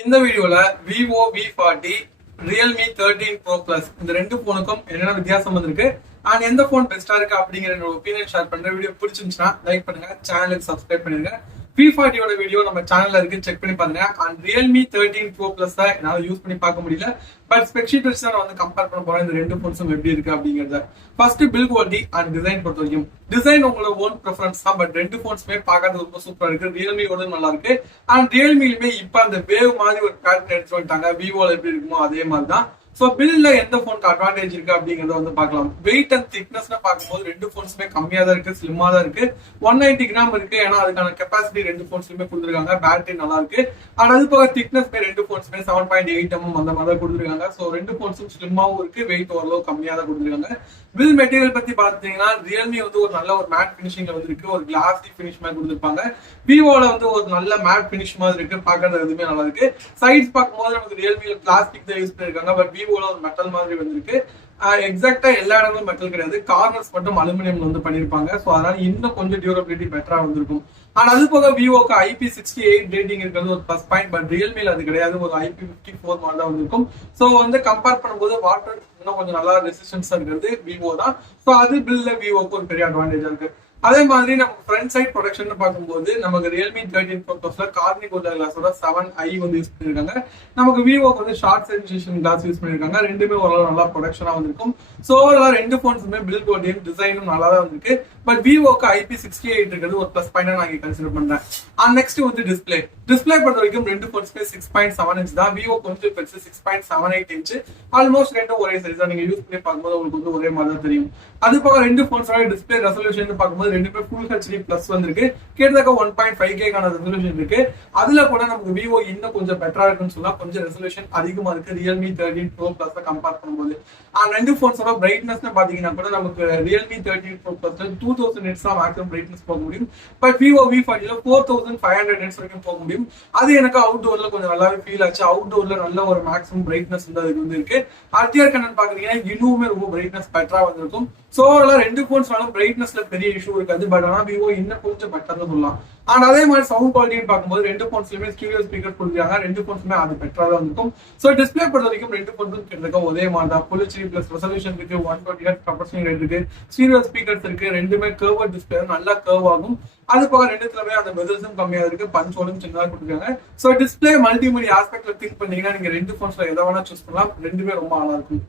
இந்த வீடியோல Vivo V40 Realme 13 Pro Plus இந்த ரெண்டு போனுக்கும் என்னென்ன வித்தியாசம் வந்திருக்கு அண்ட் எந்த போன் பெஸ்டா இருக்கு அப்படிங்கிற ஒப்பீனியன் ஷேர் பண்ற வீடியோ பிடிச்சிருந்துச்சுன்னா லைக் பண்ணுங்க, சேனலுக்கு சப்ஸ்கிரைப் பண்ணிருங்க. V40 வீடியோ நம்ம சேனல்ல இருக்கு, செக் பண்ணி பாருங்க. அண்ட் ரியல்மி 13 Pro Plus தான் என்னால யூஸ் பண்ணி பார்க்க முடியல, பட் ஸ்பெக்ஷீட் வச்சு தான் நான் வந்து கம்பேர் பண்ண போறேன் இந்த ரெண்டு போன்ஸும் எப்படி இருக்கு அப்படிங்கறத. First bill quality and design பொறுத்த வரைக்கும் டிசைன் உங்களோட ஓன் ப்ரிஃபரன்ஸ் தான், பட் ரெண்டு போன்ஸுமே பார்க்கறது ரொம்ப சூப்பரா இருக்கு. ரியல்மியோட நல்லா இருக்கு அண்ட் ரியல்மிலுமே இப்ப அந்த வேவ் மாதிரி ஒரு பேட்டர்ன் எடுத்து வந்துட்டாங்க. விவோல எப்படி இருக்குமோ அதே மாதிரி தான். சோ பில்ல எந்த போனுக்கு அட்வான்டேஜ் இருக்கு அப்படிங்கறத வந்து பார்க்கலாம். வெயிட் அண்ட் திக்னஸ் பார்க்கும்போது ரெண்டு போன்ஸுமே கம்மியா தான் இருக்கு, ஸ்லிம்மா தான் இருக்கு. 190 கிராம் இருக்கு, ஏன்னா அதுக்கான கெப்பாசிட்டி ரெண்டு போன்ஸ்லயுமே கொடுத்துருக்காங்க. பேட்டரி நல்லா இருக்கு அண்ட் அது போக திக்னஸ் ரெண்டு போன்ஸுமே 7.8 mm அந்த மாதிரி தான் கொடுத்துருக்காங்க. சோ ரெண்டு போன்ஸும் ஸ்லிம்மாவும் இருக்கு, வெயிட் ஓரளவு கம்மியா தான் கொடுத்துருக்காங்க. பில் மெட்டீரியல் பத்தி பாத்தீங்கன்னா ரியல்மி வந்து ஒரு நல்ல ஒரு மேட் பினிஷிங்ல வந்து இருக்கு, ஒரு கிளாசி பினிஷ் மாதிரி கொடுத்துருப்பாங்க. விவோல வந்து ஒரு நல்ல மேட் பினிஷ் மாதிரி இருக்கு, பாக்குறது எதுவுமே நல்லா இருக்கு. சைட்ஸ் பார்க்கும்போது நமக்கு ரியல்மியில பிளாஸ்டிக் தான் யூஸ் பண்ணிருக்காங்க, பட் விவோல ஒரு மெட்டல் மாதிரி வந்திருக்கு. எக்ஸாக்டா எல்லா இடங்களும் மெட்டல் கிடையாது, கார்னர்ஸ் மட்டும் அலுமினியம் வந்து பண்ணிருப்பாங்க. சோ அதனால இன்னும் கொஞ்சம் டியூரபிலிட்டி பெட்டரா வந்திருக்கும். ஆனா அது போக விவோக்கு IP68 ரேட்டிங் இருக்கிறது ஒரு பிளஸ் பாயிண்ட், பட் ரியல்மில அது கிடையாது, ஒரு IP54 மாதிரி தான் வந்திருக்கும். சோ வந்து கம்பேர் பண்ணும்போது வாட்டர் இன்னும் கொஞ்சம் நல்லா ரெசிஸ்டன்ஸா இருக்கிறது விவோ தான். சோ அது பில்ல விவோக்கு ஒரு பெரிய அட்வான்டேஜா இருக்கு. அதே மாதிரி நம்ம ஃப்ரண்ட் சைட் ப்ரொடக்ஷன் பார்க்கும்போது நமக்கு ரியல்மி 13 Pro Plus கார்னிக் கிளாஸோட 7i வந்து யூஸ் பண்ணிருக்காங்க. நமக்கு விவோக்கு வந்து ஷார்ட் சென்சேஷன் கிளாஸ் யூஸ் பண்ணிருக்காங்க. ரெண்டுமே ஓரளவு நல்லா ப்ரொடக்ஷனா வந்திருக்கும். சோ ஓவரால் ரெண்டு போன்ஸுமே பில்ட் குவாலிட்டியும் டிசைனும் நல்லா தான் வந்திருக்கு, பட் விவோக்கு IP68 இருக்கிறது ஒரு பிளஸ் பாயிண்டா நான் கன்சிடர் பண்றேன். அண்ட் நெக்ஸ்ட் வந்து டிஸ்பிளே பொறுத்த வரைக்கும் ரெண்டு போன்ஸுமே 6.7 inch தான். விவோ கொஞ்சம் பெருசு 6.78 inch. ஆல்மோஸ்ட் ரெண்டும் ஒரே சைஸ் தான். நீங்க யூஸ் பண்ணி பார்க்கும்போது உங்களுக்கு வந்து ஒரே மாதிரி தான் தெரியும். அது போக ரெண்டு போன்ஸோட டிஸ்பிளே ரெசல்யூஷன் பார்க்கும்போது ரெண்டுமே ஃபுல் HD பிளஸ் வந்திருக்கு. கிட்டத்தட்ட 1.5K ரெசல்யூஷன் இருக்கு. அதுல கூட நமக்கு விவோ இன்னும் கொஞ்சம் பெட்டரா இருக்குன்னு சொல்லலாம், கொஞ்சம் ரெசல்யூஷன் அதிகமா இருக்கு ரியல்மி 13 Pro Plus கம்பேர் பண்ணும்போது. ரெண்டு போன்ஸோட பிரைட்னஸ் பாத்தீங்கன்னா கூட நமக்கு ரியல்மி 13 Pro Plus 2000 nits தான் மேக்ஸிமம் பிரைட்னஸ் போக முடியும், பட் விவோ V40 4500 nits வரைக்கும் போக முடியும். அது எனக்கு அவுட்டோர்ல கொஞ்சம் நல்லாவே ஃபீல் ஆச்சு. அவுட்டோர்ல நல்ல ஒரு மேக்ஸிமம் பிரைட்னஸ் வந்து அதுக்கு வந்து இருக்கு. RTR கனெக்ட் பாக்குறீங்கன்னா இன்னுமே ரொம்ப பிரைட்னஸ் பெட்டரா வந்திருக்கும். சோ ரெண்டு போன்ஸ்னாலும் பிரைட்னஸ்ல பெரிய இஷ்யூ இருக்காது, பட் ஆனா விவோ இன்னும் கொஞ்சம் பெட்டர்னு சொல்லலாம். அண்ட் அதே மாதிரி சவுண்ட் குவாலிட்டின்னு பார்க்கும்போது ரெண்டு போன்ஸ்லயுமே ஸ்டீரியோ ஸ்பீக்கர் கொடுத்துருக்காங்க. ரெண்டு போன்ஸுமே அது பெட்டரா தான் இருக்கும். சோ டிஸ்பிளே பொறுத்த வரைக்கும் ரெண்டு போன்ஸும் கிட்டத்தட்ட ஒரே மாதிரி தான். ஃபுல் HD பிளஸ் ரெசல்யூஷன் இருக்கு, 120 Hz ப்ரொபோர்ஷனல் ரேட் இருக்கு, ஸ்டீரியோ ஸ்பீக்கர்ஸ் இருக்கு. ரெண்டுமே கர்வ் டிஸ்பிளே, நல்லா கர்வ் ஆகும். அது போக ரெண்டுத்துலமே அந்த பெசல்ஸும் கம்மியா இருக்கு, பஞ்ச் ஹோலும் சின்னதா கொடுத்துருக்காங்க. சோ டிஸ்பிளே மல்டிமீடியா ஆஸ்பெக்ட்ல திங்க் பண்ணீங்கன்னா நீங்க ரெண்டு போன்ஸ்ல எதை வேணா சூஸ் பண்ணலாம், ரெண்டுமே ரொம்ப நல்லா இருக்கும்.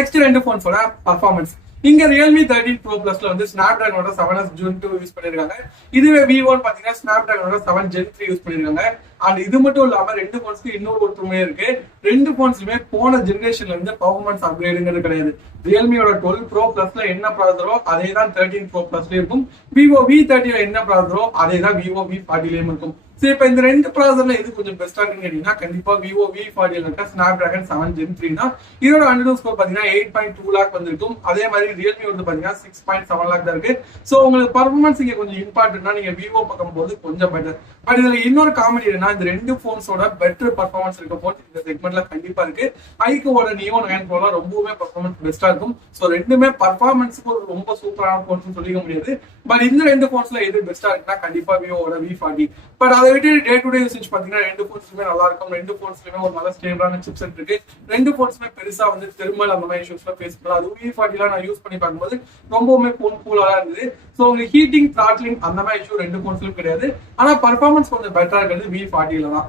நெக்ஸ்ட் ரெண்டு போன்ஸோட பர்ஃபார்மன்ஸ். இங்க ரியல்மி 13 Pro Plus வந்து ஸ்னாப்டிராகனோட 7S Gen 2 யூஸ் பண்ணிருக்காங்க. இதுவே V1 பாத்தீங்கன்னா ஸ்னாப்டிராகனோட 7 Gen 3 யூஸ் பண்ணிருக்காங்க. அண்ட் இது மட்டும் இல்லாம ரெண்டு போன்ஸ்க்கு இன்னொரு ஒற்றுமையே இருக்கு. ரெண்டு போன்ஸ்லுமே போன ஜெனரேஷன்ல இருந்து பர்ஃபார்மன்ஸ் அப்கிரேடுங்கிறது கிடையாது. ரியல்மியோட 12 Pro Plus என்ன ப்ராசஸரோ அதே தான் 13 Pro Plus இருக்கும். விவோ V30 என்ன ப்ராசஸரோ அதே தான் விவோ V40 இருக்கும். சரி, இப்ப இந்த ரெண்டு ப்ராசஸர்ல எது கொஞ்சம் பெஸ்டா இருக்குன்னு கேட்டீங்கன்னா கண்டிப்பா விவோ V40 இருக்க ஸ்னாப்டிராகன் 7 Gen 3 தான். இதோட அன்டர் ஸ்கோர் பாத்தீங்கன்னா 8.2 lakh வந்திருக்கும். அதே மாதிரி ரியல்மி வந்து பாத்தீங்கன்னா 6.7 lakh தான் இருக்கு. சோ உங்களுக்கு பர்ஃபார்மன்ஸ் இங்க கொஞ்சம் இம்பார்ட்டன்ட்னா நீங்க விவோ பக்கம் போது கொஞ்சம் பெட்டர். பட் இதுல இன்னொரு காமெடி என்னன்னா இந்த ரெண்டு போன்ஸோட பெட்டர் பர்ஃபார்மன்ஸ் இருக்க போன் இந்த செக்மெண்ட்ல கண்டிப்பா இருக்கு. ஐக்கோட நியோ 9 Pro ரொம்பவே பர்ஃபார்மன்ஸ் பெஸ்டா இருக்கும். சோ ரெண்டுமே பர்ஃபார்மன்ஸ்க்கு ஒரு ரொம்ப சூப்பரான போன்ஸ் சொல்லிக்க முடியாது, பட் இந்த ரெண்டு போன்ஸ்ல எது பெஸ்டா இருக்குன்னா கண்டிப்பா விவோட V40. பட் அதை விட்டு டே டு டே யூசேஜ் பாத்தீங்கன்னா ரெண்டு போன்ஸ்லுமே நல்லா இருக்கும். ரெண்டு போன்ஸ்லுமே ஒரு நல்ல ஸ்டேபிளான சிப்செட் இருக்கு. ரெண்டு போன்ஸ்லுமே பெருசா வந்து தெர்மல் அந்த மாதிரி இஷ்யூஸ்ல ஃபேஸ் பண்ணலாம். அது V40 நான் யூஸ் பண்ணி பார்க்கும்போது ரொம்பவுமே போன் கூலா இருந்தது. சோ உங்களுக்கு ஹீட்டிங், த்ராட்லிங் அந்த மாதிரி இஷ்யூ ரெண்டு போன்ஸ்லயும் கிடையாது. ஆனா பர்ஃபார்மன்ஸ் கொஞ்சம் பெட்டரா இருக்கிறது V40 தான்.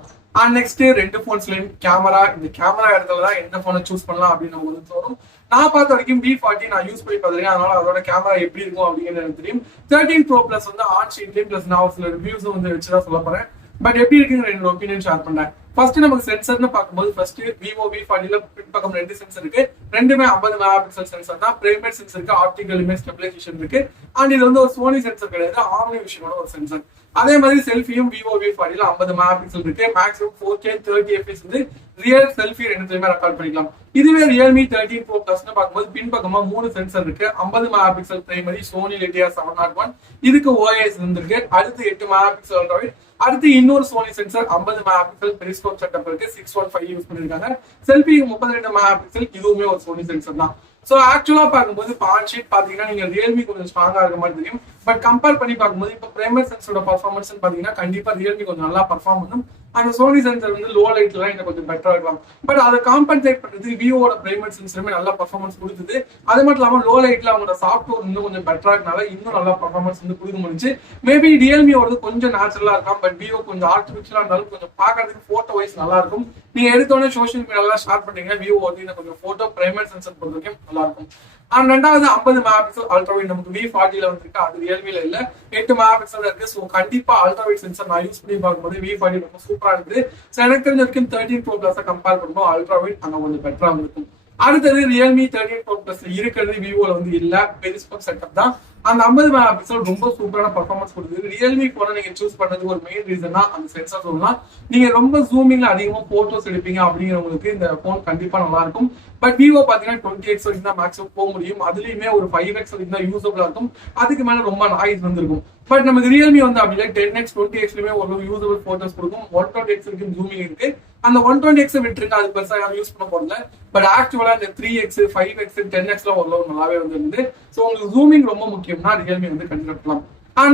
நெக்ஸ்ட் ரெண்டு போன்ஸ்லயும் கேமரா. இந்த கேமரா இடத்துல தான் எந்த போனை சூஸ் பண்ணலாம் அப்படின்னு நமக்கு வந்து தோணும். நான் பார்த்த வரைக்கும் V40 நான் யூஸ் பண்ணி பார்த்துருக்கேன், அதனால அதோட கேமரா எப்படி இருக்கும் அப்படிங்கிறது எனக்கு தெரியும். 13 Pro Plus வந்து ஆன் ஷீட்லயும் பிளஸ் நான் ஒரு சில ரிவ்யூஸ் வந்து வச்சுதான் சொல்ல போறேன். பட் எப்படி இருக்குங்கிற என்னோட ஒப்பீனியன் ஷேர் பண்றேன். ஃபர்ஸ்ட் நமக்கு சென்சர்னு பார்க்கும்போது ஃபர்ஸ்ட் விவோ V40 பின்பக்கம் ரெண்டு சென்சர் இருக்கு. ரெண்டுமே 50 MP சென்சர் தான். பிரைமரி சென்சர் இருக்கு, ஆப்டிகல் இமேஜ் ஸ்டெபிலைசேஷன் இருக்கு. அண்ட் இது வந்து ஒரு சோனி சென்சர் கிடையாது, ஆம்னி விஷனோட ஒரு சென்சர். அதே மாதிரி செல்ஃபியும் விவோ V40 50 MP இருக்கு. மேக்ஸிமம் 4K 30 fps வந்து ரியல் செல்ஃபி ரெண்டுத்தையுமே ரெக்கார்ட் பண்ணிக்கலாம். இதுவே ரியல்மி 13 Pro Plus பார்க்கும்போது பின்பக்கமா 3 சென்சர் இருக்கு. 50 MP பிரைமரி, சோனி லிட்டியா 701, இதுக்கு OIS இருந்திருக்கு. அடுத்து 8 MP அல்ட்ராவைட், அடுத்து இன்னொரு Sony sensor 50 MP periscope setup இருக்கு. 615 யூஸ் பண்ணிருக்காங்க. செல்ஃபி 32 MP, இதுவுமே ஒரு சோனி சென்சர் தான். சோ ஆக்சுவலா பார்க்கும்போது ஆன் ஷீட் பாத்தீங்கன்னா நீங்க ரியல்மி கொஞ்சம் ஸ்ட்ராங்கா இருக்க மாதிரி தெரியும், பட் கம்பேர் பண்ணி பார்க்கும்போது இப்ப பிரைமரி சென்சரோட பர்ஃபார்மன்ஸ் பாத்தீங்கன்னா கண்டிப்பா ரியல்மி கொஞ்சம் நல்லா பர்ஃபார்ம் பண்ணும். அந்த சோனி சென்சர் வந்து லோ லைட்ல இன்னும் கொஞ்சம் பெட்டரா இருக்கலாம். பட் அதை காம்பன்சேட் பண்றது விவோட பிரைமரி சென்சருமே நல்ல பர்ஃபார்மன்ஸ் கொடுத்தது. அது மட்டும் இல்லாம லோ லைட்ல அவங்களோட சாஃப்ட்வேர் இன்னும் கொஞ்சம் பெட்டரா இருக்கனால இன்னும் நல்லா பர்ஃபார்மன்ஸ் வந்து கொடுக்க முடிஞ்சு. மேபி ரியல்மியோட கொஞ்சம் நேச்சுரலா இருக்கலாம், பட் விவோ கொஞ்சம் ஆர்டிபிஷியலா இருந்தாலும் கொஞ்சம் பாக்குறதுக்கு போட்டோ வைஸ் நல்லா இருக்கும். நீங்க எடுத்தோடனே சோஷியல் மீடியால ஷேர் பண்ணீங்க விவோ வந்து கொஞ்சம் போட்டோ பிரைமரி சென்சர் பொறுத்த வரைக்கும் நல்லா இருக்கும். அண்ட் ரெண்டாவது 50 மெகா பிக்சல் அல்ட்ரா வைட் நமக்கு V40 வந்திருக்கு, அது ரியல்மில இல்ல. 8 மெகா பிக்சல் இருக்கு. ஸோ கண்டிப்பா அல்ட்ரா வைட் சென்சர் நான் யூஸ் பண்ணி பார்க்கும்போது V40 ரொம்ப சூப்பரா இருக்குது. ஸோ எனக்கு தெரிஞ்ச வரைக்கும் 13 Pro Plus கம்பேர் பண்ணும்போது அல்ட்ரா வைட் அங்க கொஞ்சம் பெட்டரா இருக்கும். அடுத்தது ரியல்மி 13 Pro Plus இருக்கிறது விவோல வந்து இல்ல, பெரிஸ்கோப் செட்டப் தான். அந்த 50 மெகா பிக்சல் ரொம்ப சூப்பரான பர்ஃபார்மன்ஸ் கொடுக்குது. ரியல்மி போன நீங்க சூஸ் பண்ணது ஒரு மெயின் ரீசனா அந்த சென்சார் சொல்லலாம். நீங்க ரொம்ப ஜூமிங்ல அதிகமா போட்டோஸ் எடுப்பீங்க அப்படிங்கிறவங்களுக்கு இந்த போன் கண்டிப்பா நல்லா இருக்கும். பட் விவோ பாத்தீங்கன்னா 20x வரைக்கும் தான் மேக்ஸிமம் போக முடியும். அதுலயுமே ஒரு 5x வரைக்கும் தான் யூஸபிளா இருக்கும். அதுக்கு மேல ரொம்ப நாய்ஸ் வந்துருக்கும். பட் நமக்கு ரியல்மி வந்து அப்படி 10x 20xலயுமே ஒரு யூஸபிள் போட்டோஸ் கொடுக்கும். 120x வரைக்கும் ஜூமிங் இருக்கு. அந்த 120x விட்டுருக்கு, அது பெருசா யாரும் யூஸ் பண்ண போறதுல. பட் ஆக்சுவலா இந்த 3x 5x 10x ஓரளவு நல்லாவே வந்து. ஸோ உங்களுக்கு ஜூமிங் ரொம்ப முக்கியம்னா ரியல்மி வந்து கன்சிடர் பண்ணலாம்.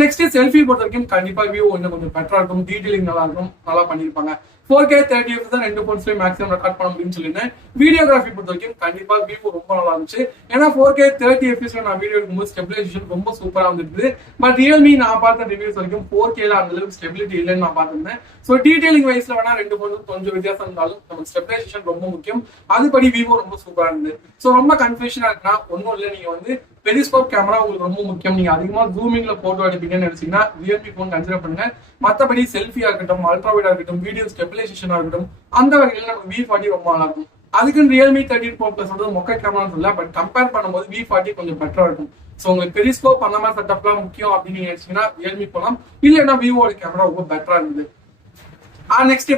நெக்ஸ்ட் செல்ஃபி பொறுத்த வரைக்கும் கண்டிப்பா விவோ இன்னும் கொஞ்சம் பெட்டரா இருக்கும். டீடைலிங் நல்லா இருக்கும், நல்லா பண்ணிருப்பாங்க. 4K 30fps தான் ரெண்டு போன்ஸ்லயும் மேக்ஸிமம் ரெக்கார்ட் பண்ண முடியும்னு சொல்லியிருந்தேன். வீடியோகிராஃபி பொறுத்த வரைக்கும் கண்டிப்பா விவோ ரொம்ப நல்லா இருந்துச்சு. ஏன்னா 4K 30fps நான் வீடியோ எடுக்கும்போது ஸ்டெபிலைசேஷன் ரொம்ப சூப்பரா வந்துருக்குது. பட் ரியல்மி நான் பார்த்த ரிவ்யூஸ் வரைக்கும் 4Kல அந்த அளவுக்கு ஸ்டெபிலிட்டி இல்லைன்னு நான் பார்த்திருந்தேன். ஸோ டீடைலிங் வைஸ்ல வேணா ரெண்டு போனும் கொஞ்சம் வித்தியாசம் இருந்தாலும் நமக்கு ஸ்டெபிலைசேஷன் ரொம்ப முக்கியம். அதுபடி விவோ ரொம்ப சூப்பரா இருந்தது. ஸோ ரொம்ப கன்ஃபியூஷனா இருக்குன்னா ஒன்னும் இல்லை, நீங்க வந்து பெரிஸ்கோப் கேமரா உங்களுக்கு ரொம்ப முக்கியம். நீங்க அதிகமா ஜூமிங்ல போட்டோ எடுப்பீங்கன்னு நினைச்சீங்கன்னா ரியல்மி போன் கன்சிடர் பண்ணுங்க. மற்றபடி செல்ஃபியா இருக்கட்டும், அல்ட்ரா வைடா இருக்கட்டும், வீடியோ ஸ்டெபிலைசேஷனா இருக்கட்டும், அந்த வகையில நமக்கு V40 ரொம்ப நல்லா இருக்கும். அதுக்குன்னு ரியல்மி 13 Pro Plus வந்து மொக்க கேமரான்னு சொல்ல, பட் கம்பேர் பண்ணும்போது V40 கொஞ்சம் பெட்டரா இருக்கும். ஸோ உங்களுக்கு பெரிஸ்கோப் அந்த மாதிரி செட்டப்லாம் முக்கியம் அப்படின்னு நீங்க நினைச்சீங்கன்னா ரியல்மி போகலாம். இல்லைன்னா விவோட கேமரா ரொம்ப பெட்டரா இருந்தது. நெக்ஸ்ட்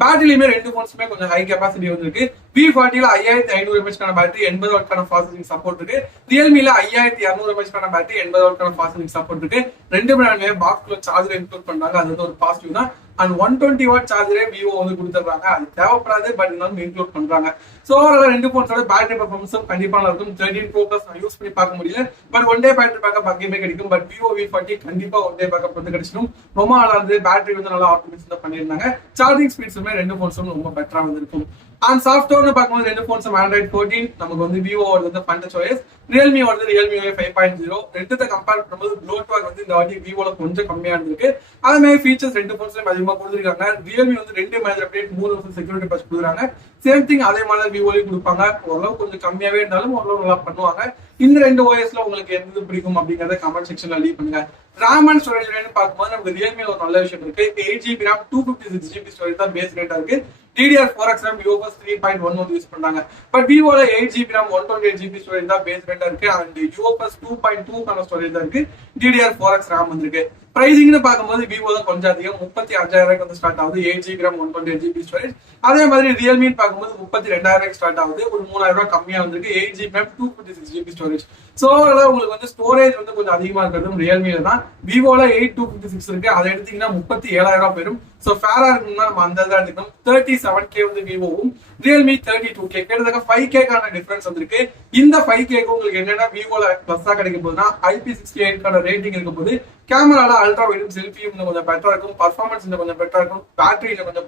பேட்டரியுமே ரெண்டு போன்ஸுமே கொஞ்சம் ஹை கெபாசிட்டி வந்துருக்கு. V40ல 5500 mAh பேட்டரி, 80 வாட்க்கான ஃபாஸ்ட் சார்ஜிங் சப்போர்ட் இருக்கு. ரியல்மில 5200 mAh பேட்டரி, 80 வாட்க்கான ஃபாஸ்ட் சார்ஜிங் சப்போர்ட் இருக்கு. ரெண்டு பிராண்டுமே பாக்ஸ்ல சார்ஜர் இன்க்ளூட் பண்றாங்க, அது வந்து ஒரு பாசிட்டிவ் தான். அண்ட் 120 வாட் சார்ஜரே விவோ வந்து கொடுத்துறாங்க, அது தேவைப்படாது, பட் இருந்தாலும் இன்க்ளூட் பண்றாங்க. ஸோ ஓவரால் ரெண்டு போன்ஸோட பேட்டரி பர்ஃபார்மன்ஸும் கண்டிப்பா நல்லா இருக்கும். 13 Pro Plus நான் யூஸ் பண்ணி பார்க்க முடியல, but one day battery backup அங்கேயுமே கிடைக்கும். பட் விவோ V40 கண்டிப்பா ஒன் டே பேக்கப் வந்து கிடைச்சிடும். ரொம்ப நல்லா இருந்தது. பேட்டரி வந்து நல்லா ஆப்டிமைஸ் தான் பண்ணியிருந்தாங்க. சார்ஜிங் ஸ்பீட்ஸுமே ரெண்டு போன்ஸும் ரொம்ப பெட்டரா வந்திருக்கும். அண்ட் சாஃப்ட்வேர்னு பார்க்கும்போது ரெண்டு போன்ஸும் Android 14 நமக்கு வந்து விவோ வந்து ஃபன்டச் OS, ரியல்மி வந்து ரியல்மி 5.0. ரெண்டுத்தை கம்பேர் பண்ணும்போது ப்ளோட்வாக் வந்து இந்த வாட்டி விவோல கொஞ்சம் கம்மியா இருந்திருக்கு. அதே மாதிரி ஃபீச்சர்ஸ் ரெண்டு போன்ஸ்லயும் அதிகமாக கொடுத்துருக்காங்க. ரியல்மி வந்து 2 மேஜர் அப்டேட், 3 வருஷம் செக்யூரிட்டி பட்ச் கொடுக்குறாங்க. சேம் திங் அதே மாதிரி விவோலையும் கொடுப்பாங்க. ஓரளவு கொஞ்சம் கம்மியாவே இருந்தாலும் ஓரளவு நல்லா பண்ணுவாங்க. இந்த ரெண்டு OSல உங்களுக்கு எந்த பிடிக்கும் அப்படிங்கறத கமெண்ட் செக்ஷன்ல லீவ் பண்ணுங்க. RAM அண்ட் ஸ்டோரேஜ் ரேட் பார்க்கும்போது நமக்கு ரியல்மி ஒரு நல்ல விஷயம் இருக்கு. 8GB RAM 256GB ஸ்டோரேஜ் தான் பேஸ் ரேட்டா இருக்கு. DDR4X RAM விவோ 3.1 வந்து யூஸ் பண்றாங்க. பட் விவோல 8GB RAM 128GB ஸ்டோரேஜ் தான் பேஸ் ரேட்டா இருக்கு. அண்ட் விவோ 2.2 ஸ்டோரேஜ் தான் இருக்கு. DDR4X RAM வந்திருக்கு. பிரைசிங்னு பார்க்கும்போது விவோ தான் கொஞ்சம் அதிகம், 35,000 வந்து ஸ்டார்ட் ஆகுது. 8GB RAM 128GB storage. அதே மாதிரி ரியல்மின்னு பார்க்கும்போது 32,000 ஸ்டார்ட் ஆகுது. ஒரு 3,000 கம்மியா வந்திருக்கு. 8GB RAM 256GB storage. So உங்களுக்கு வந்து ஸ்டோரேஜ் வந்து கொஞ்சம் அதிகமா இருக்கிறதும் ரியல்மியில தான். விவோல 8256 இருக்கு, அதை எடுத்தீங்கன்னா 37,000 போயிடும். ஸோ ஃபேரா இருக்கணும்னா நம்ம அந்த இதாக எடுக்கணும். 37K வந்து விவோவும், ரியல்மி 32K, கிட்டத்தட்ட 5K டிஃபரன்ஸ் வந்திருக்கு. இந்த 5K உங்களுக்கு என்னன்னா விவோல பிளஸ்ஸா கிடைக்கும் போதுன்னா IP68 ரேட்டிங் இருக்கும் போது கேமரால அல்ட்ரா வைடும் செல்ஃபியும் இன்னும் கொஞ்சம் பெட்டரா இருக்கும். பர்ஃபார்மன்ஸ் இன்னும் கொஞ்சம் பெட்டரா இருக்கும். பேட்டரி இன்னும் கொஞ்சம்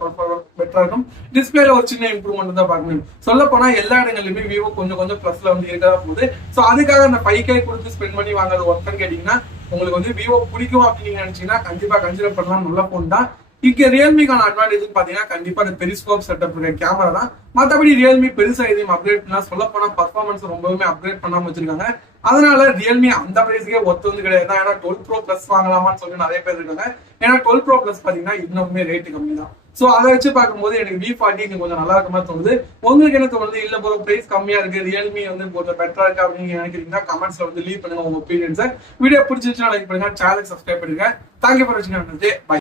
பெட்டரா இருக்கும். டிஸ்பிளேல ஒரு சின்ன இம்ப்ரூவ்மெண்ட் தான் பார்க்க முடியும். சொல்ல போனா எல்லா இடங்களிலுமே விவோ கொஞ்சம் கொஞ்சம் பிளஸ்ல வந்து இருக்கதா போகுது. ஸோ அதுக்காக அந்த 5K கொடுத்து ஸ்பெண்ட் பண்ணி வாங்குறது ஒருத்தன் கேட்டீங்கன்னா உங்களுக்கு வந்து விவோ பிடிக்கும் அப்படின்னு நினைச்சீங்கன்னா கண்டிப்பா கன்சிடர் பண்ணலாம். நல்ல போன் தான். இங்க ரியல்மிக்கான அட்வான்டேஜ் பாத்தீங்கன்னா கண்டிப்பா அந்த பெரிஸ்கோப் செட்டப் இருக்க கேமரா தான். மற்றபடி ரியல்மி பெருசா எதையும் அப்கிரேட் பண்ணா, சொல்ல போனா பர்ஃபார்மன்ஸ் ரொம்பவுமே அப்கிரேட் பண்ணாம வச்சிருக்காங்க. அதனால ரியல்மி அந்த பிரைஸ்க்கே ஒத்து வந்து கிடையாது. ஏன்னா 12 Pro Plus வாங்கலாமான்னு சொல்லி நிறைய பேர் இருக்காங்க. ஏன்னா 12 Pro Plus பாத்தீங்கன்னா இன்னுமே ரேட்டு கம்மி தான். சோ அதை வச்சு பார்க்கும்போது எனக்கு V40 கொஞ்சம் நல்லா இருக்க மாதிரி தோணுது. உங்களுக்கு என்ன தோணுது? இல்ல ப்ரோ பிரைஸ் கம்மியா இருக்கு, ரியல்மி வந்து கொஞ்சம் பெட்டரா இருக்கு அப்படின்னு நினைக்கிறீங்கன்னா கமெண்ட்ஸ்ல வந்து லீவ் பண்ணுங்க உங்க ஒப்பீனியன்ஸை. வீடியோ பிடிச்சிருச்சுன்னா லைக் பண்ணுங்க, சேனல் சப்ஸ்கிரைப் பண்ணுங்க. தேங்க்யூ ஃபார் வாட்சிங். பை.